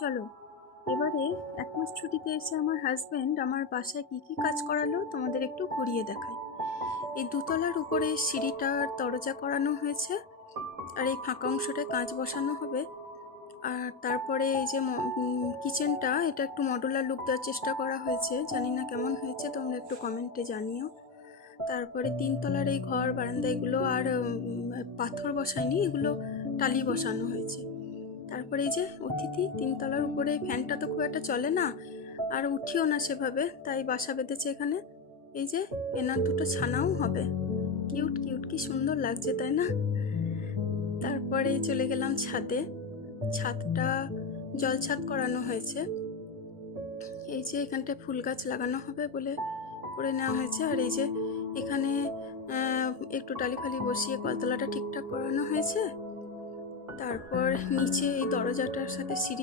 চলো, এবারে 1 মাস ছুটিতে এসে আমার হাজব্যান্ড আমার বাসায় কী কী কাজ করালো তোমাদের একটু ঘুরিয়ে দেখাই। এই দুতলার উপরে সিঁড়িটার দরজা করানো হয়েছে, আর এই ফাঁকা অংশটায় কাঁচ বসানো হবে। আর তারপরে এই যে কিচেনটা, এটা একটু মডুলার লুক দেওয়ার চেষ্টা করা হয়েছে, জানি না কেমন হয়েছে, তোমরা একটু কমেন্টে জানিও। তারপরে 3 তলার এই ঘর বারান্দা এগুলো আর পাথর বসায়নি, এগুলো টালি বসানো হয়েছে। তারপরে এই যে অতিথি, 3 তলার উপরে ফ্যানটা তো খুব একটা চলে না, আর উঠিও না সেভাবে, তাই বাসা বেঁধেছে এখানে। এই যে এনার দুটো ছানাও হবে, কিউট কিউট, কি সুন্দর লাগছে তাই না? তারপরে চলে গেলাম ছাদে। ছাদটা জল ছাদ করানো হয়েছে। এই যে এখানটায় ফুল গাছ লাগানো হবে বলে করে নেওয়া হয়েছে। আর এই যে এখানে একটু টালি ফালি বসিয়ে কলতলাটা ঠিকঠাক করানো হয়েছে। তারপর নিচে এই দরজাটার সাথে সিঁড়ি